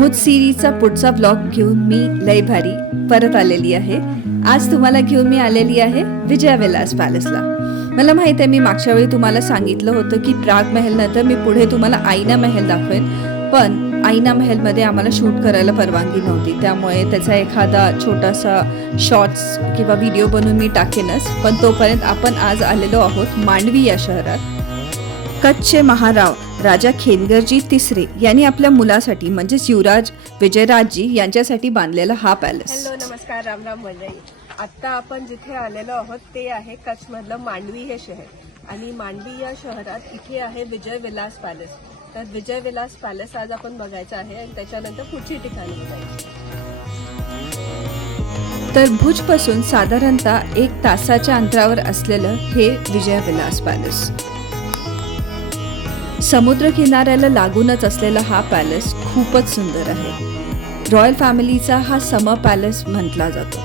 भूत सिरीजचा पुढचा ब्लॉग घेऊन मी लय भारी परत आलेली आहे। आज तुम्हाला घेऊन मी आलेली आहे विजय विलास पॅलेसला। मला माहित आहे मी मागच्या वेळी तुम्हाला सांगितलं होतं की प्राग महल नंतर मी पुढे तुम्हाला आईना महल दाखवेन, पण आईना महलमध्ये आम्हाला शूट करायला परवानगी नव्हती, त्यामुळे त्याचा एखादा छोटासा शॉर्ट्स किंवा व्हिडिओ बनवून मी टाकेनच। पण तोपर्यंत आपण आज आलेलो आहोत मांडवी या शहरात। कच्छचे महाराव राजा खेनगरजी तिसरे यांनी आपल्या मुलासाठी म्हणजेच युवराज विजयराजजी यांच्यासाठी बांधलेला हा पॅलेस। हॅलो, नमस्कार, राम राम मंडळी। आता आपण जिथे आलेलो आहोत ते आहे कच्छमधलं मांडवी हे शहर, आणि मांडवी या शहरात इथे आहे विजय विलास पॅलेस। तर विजय विलास पॅलेस आज आपण बघायचं आहे आणि त्याच्यानंतर पुढची ठिकाणी जायची। तर भुजपासून साधारणतः 1 तासाच्या अंतरावर असलेलं हे विजय विलास पॅलेस। समुद्र किनाऱ्याला लागूनच असलेला हा पॅलेस खूपच सुंदर आहे। रॉयल फॅमिलीचा हा समर पॅलेस म्हटला जातो।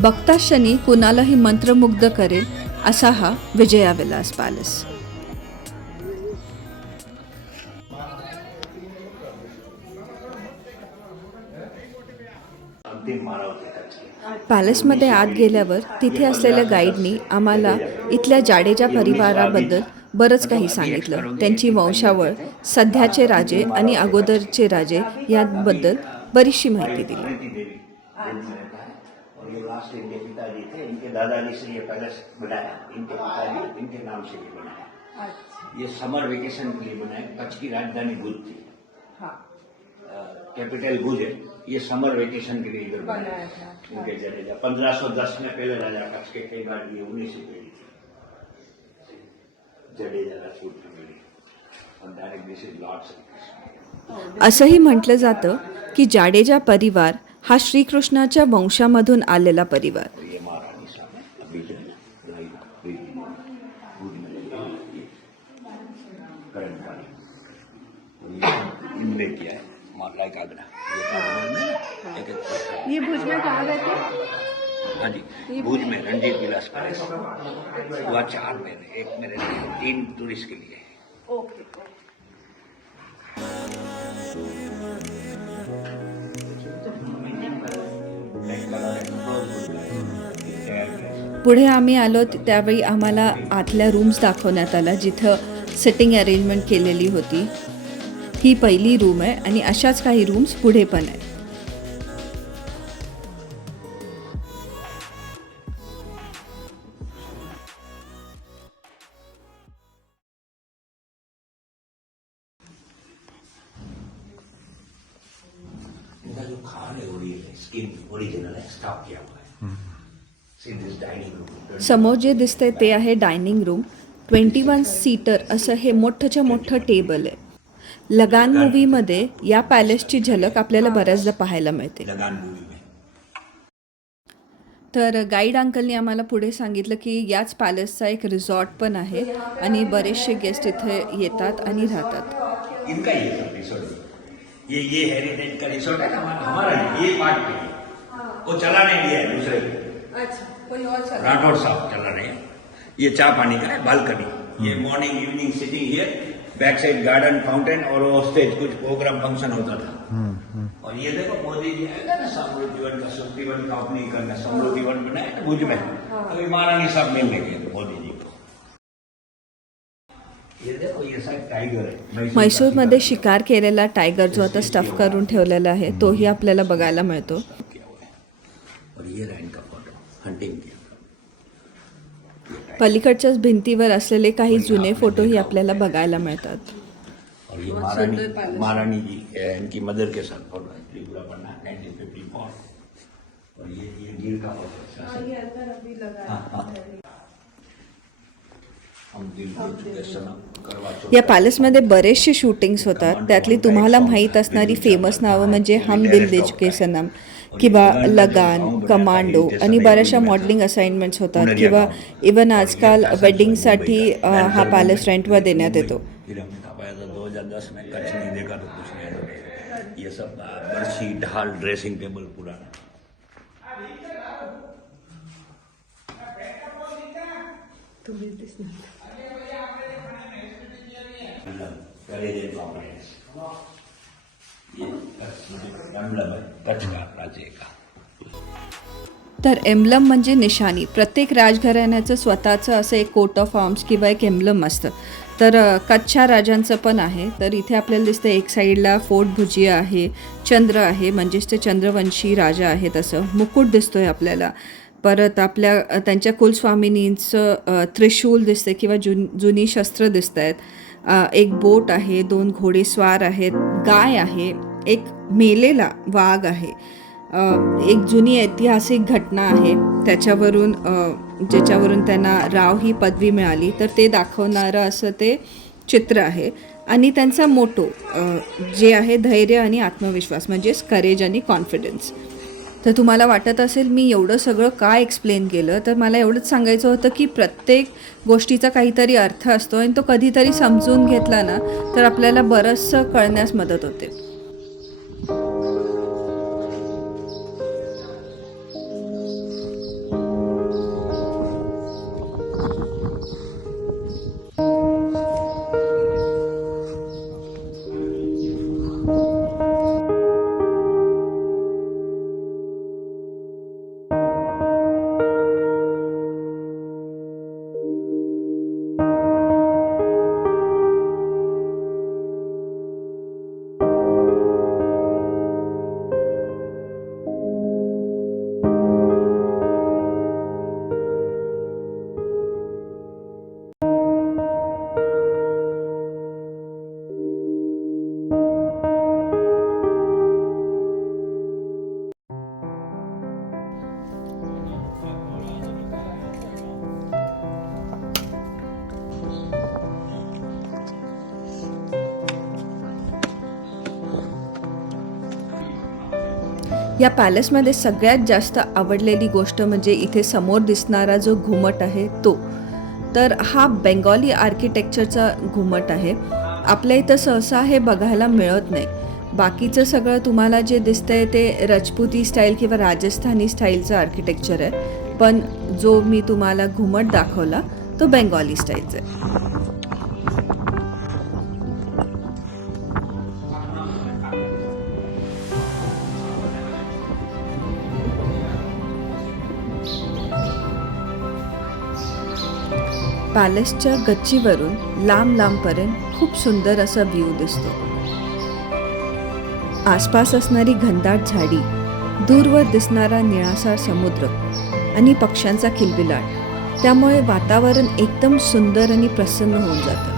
बघता क्षणी कुणालाही मंत्रमुग्ध करेल असा हा विजया विलास पॅलेस। पॅलेसमध्ये आत गेल्यावर तिथे असलेल्या गाईडनी आम्हाला इथल्या जाडेजा परिवाराबद्दल बरंच काही सांगितलं, त्यांची वंशावळ, सध्याचे राजे आणि अगोदरचे राजे याबद्दल बरीचशी माहिती दिली। ये समर वेकेशन के लिए बना है। कच्छ की राजधानी भुज थी, कैपिटल भुज है। ये समर वेकेशन के लिए इधर बनाया था उनके जडेजा। 1510 में पहले राजा कच्छ के कई बार ये 19 पीढ़ी थी जडेजा राजपूत फैमिली, और direct this is lord Shrikrishna. असंही म्हटलं जातं की जाडेजा परिवार हा श्रीकृष्णाच्या वंशामधून आलेला परिवार। ये महारानी साहब है अभी जो करंट वाली इनमें किया है माला का आगरा। ये भुज में कहाँ रहते हैं? हाँ जी, भुज में रणजीत विलास पैलेस हुआ 4 महीने, 1 में रहते हैं, 3 टूरिस्ट के लिए। ओके। पुढे आम्ही आलो त्यावेळी आम्हाला आतल्या रूम्स दाखवण्यात आला, जिथं सिटिंग अरेंजमेंट केलेली होती। ही पहिली रूम आहे आणि अशाच काही रूम्स पुढे पण आहेत। इनका जो खान है स्किन ओरिजिनल है, स्टॉक किया हुआ है। डाइनिंग रूम समोर जे दिसतंय ते आहे डायनिंग रूम। 21 सीटर असं हे मोठंच्या मोठं टेबल आहे। लगान मूवीमध्ये या पॅलेसची झलक आपल्याला बऱ्याचदा पाहायला मिळते। लगान मूवी में तर गाईड अंकलनी आम्हाला पुढे सांगितलं की याच पॅलेसचा एक रिसॉर्ट पण आहे आणि बरेचसे गेस्ट इथे येतात आणि राहतात। इनका ही है रिसोर्ट। ये हेरिटेज का रिसोर्ट है ना हमारा, ये पार्ट पे वो चला नहीं दिया है दूसरे को। अच्छा, कोई और चला? राठौड़ साहब चला रहे हैं। ये चाय पानी का है बालकनी। ये morning evening sitting here, back side garden fountain, और वो स्टेज कुछ प्रोग्राम फंक्शन होता था। और ये देखो मोदी जी आएगा ना समृद्धिवन का, सुक्तिवन का ओपनिंग करना, समृद्धिवन बनाया भुज में। अभी महारानी साहब मिलने गए मोदी जी को। ये देखो ये सब टाइगर है। म्हैसूरमध्ये शिकार केलेला टायगर जो आता स्टफ करून ठेवलेला आहे तोही आपल्याला बघायला मिळतो। और ये रहा इनका फोटो हंटिंग किया। पलीकडच्याच भिंतीवर असलेले काही जुने फोटोही आपल्याला बघायला मिळतात। और ये महारानी जी इनकी मदर के साथ फोटो है, त्रिपुरा पन्ना 1954। और ये गिर का फोटो है। ये अंदर अभी लगा है। हम दिल को चुके सनम करवा चौथ। या पॅलेसमध्ये बरेचसे शूटिंग्स होतात, त्यातली तुम्हाला माहीत असणारी फेमस नावं म्हणजे हम दिल दे चुके सनम किंवा लगान, कमांडो आणि बऱ्याचशा मॉडेलिंग असाइनमेंट्स होतात, किंवा इवन आजकाल वेडिंगसाठी हा पॅलेस रेंटवर देण्यात येतो। फिर हमने कहा था 2010 में कच्छ नहीं देखा तो कुछ नहीं होगा। ये सब बर्छी ढाल ड्रेसिंग टेबल पुराना। ये एम्बलम है कच्छ का, राज्य का. तर एम्बलम म्हणजे निशाणी. प्रत्येक राजघराण्याचं स्वतःचं असं एक कोट ऑफ आर्म्स किंवा एक एम्बलम असतं. तर कच्छच्या राजांचं पण आहे. तर इथे आपल्याला दिसतं एक साईडला फोर्ट भुजिया आहे, चंद्र आहे म्हणजेच ते चंद्रवंशी राजा आहेत असं. मुकुट दिसतोय आपल्याला. परत आपल्या त्यांच्या कुलस्वामिनींचं त्रिशूल दिसतं किंवा जुनी शस्त्र दिसत आहेत. एक बोट आहे, 2 घोडेस्वार आहेत, गाय आहे, एक मेलेला वाघ आहे. एक जुनी ऐतिहासिक घटना आहे त्याच्यावरून ज्याच्यावरून त्यांना राव ही पदवी मिळाली, तर ते दाखवणारं असं ते चित्र आहे. आणि त्यांचा मोटो जे आहे धैर्य आणि आत्मविश्वास म्हणजेच करेज आणि कॉन्फिडन्स. तर तुम्हाला वाटत असेल मी एवढं सगळं का एक्सप्लेन केलं, तर मला एवढंच सांगायचं होतं की प्रत्येक गोष्टीचा काहीतरी अर्थ असतो आणि तो कधीतरी समजून घेतला ना तर आपल्याला बरंचसं कळण्यास मदत होते. या पॅलेसमध्ये सगळ्यात जास्त आवडलेली गोष्ट म्हणजे इथे समोर दिसणारा जो घुमट आहे तो. तर हा बेंगॉली आर्किटेक्चरचा घुमट आहे. आपल्या इथं सहसा हे बघायला मिळत नाही. बाकीचं सगळं तुम्हाला जे दिसतंय ते राजपुती स्टाईल किंवा राजस्थानी स्टाईलचं आर्किटेक्चर आहे, पण जो मी तुम्हाला घुमट दाखवला तो बेंगॉली स्टाईलचा आहे. पॅलेसच्या गच्चीवरून लांब लांबपर्यंत खूप सुंदर असा व्ह्यू दिसतो. आसपास असणारी घनदाट झाडी, दूरवर दिसणारा निळाशार समुद्र आणि पक्ष्यांचा किलबिलाट, त्यामुळे वातावरण एकदम सुंदर आणि प्रसन्न होऊन जातं.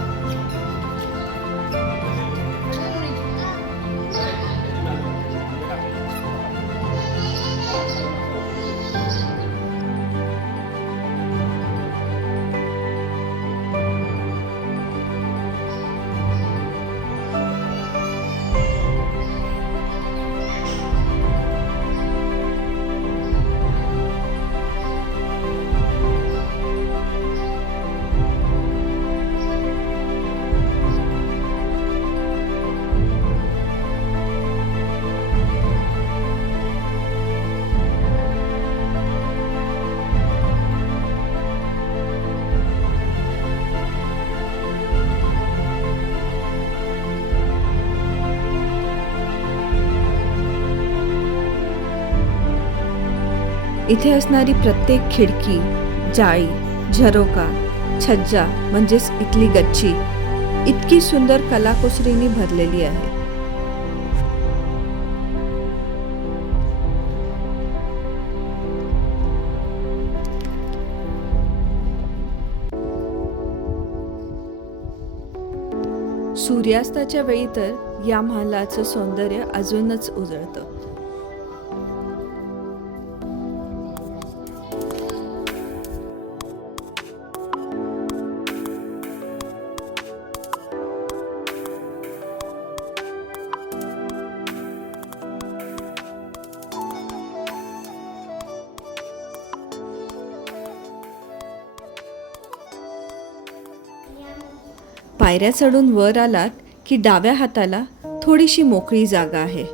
इथे असणारी प्रत्येक खिडकी, जाळी, झरोका, छज्जा म्हणजेच इथली गच्ची इतकी सुंदर कलाकुसरीने भरलेली आहे. सूर्यास्ताच्या वेळी तर या महालाचं सौंदर्य अजूनच उजळतं. पायऱ्या चढून वर आलात की डाव्या हाताला थोडीशी मोकळी जागा आहे.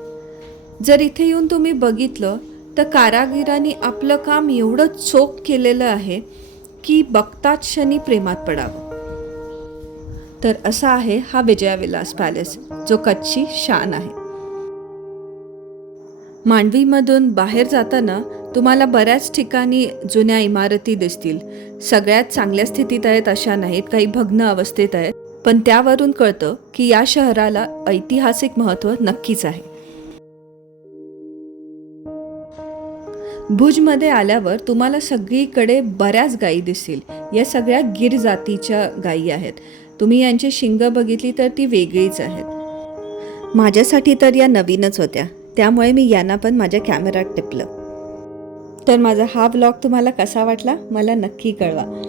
जर इथे येऊन तुम्ही बघितलं तर कारागिरांनी आपलं काम एवढं चोख केलेलं आहे की बघताच क्षणी प्रेमात पडावं. तर असा आहे हा विजया विलास पॅलेस, जो कच्छची शान आहे. मांडवीमधून बाहेर जाताना तुम्हाला बऱ्याच ठिकाणी जुन्या इमारती दिसतील. सगळ्यात चांगल्या स्थितीत आहेत अशा नाहीत, काही भग्न अवस्थेत आहेत. पण त्यावरून कळतं की या शहराला ऐतिहासिक महत्त्व नक्कीच आहे. भुजमध्ये आल्यावर तुम्हाला सगळीकडे बऱ्याच गायी दिसतील. या सगळ्या गिर जातीच्या गायी आहेत. तुम्ही यांची शिंग बघितली तर ती वेगळीच आहेत. माझ्यासाठी तर या नवीनच होत्या, त्यामुळे मी यांना पण माझ्या कॅमेऱ्यात टिपलं. तर माझा हा व्लॉग तुम्हाला कसा वाटला मला नक्की कळवा.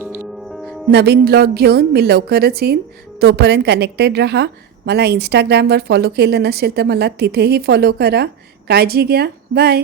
नवीन व्लॉग घेऊन मी लवकरच येईन. तोपर्यंत कनेक्टेड राहा. मला इंस्टाग्रामवर फॉलो केलं नसेल तर मला तिथेही फॉलो करा. काळजी घ्या. बाय.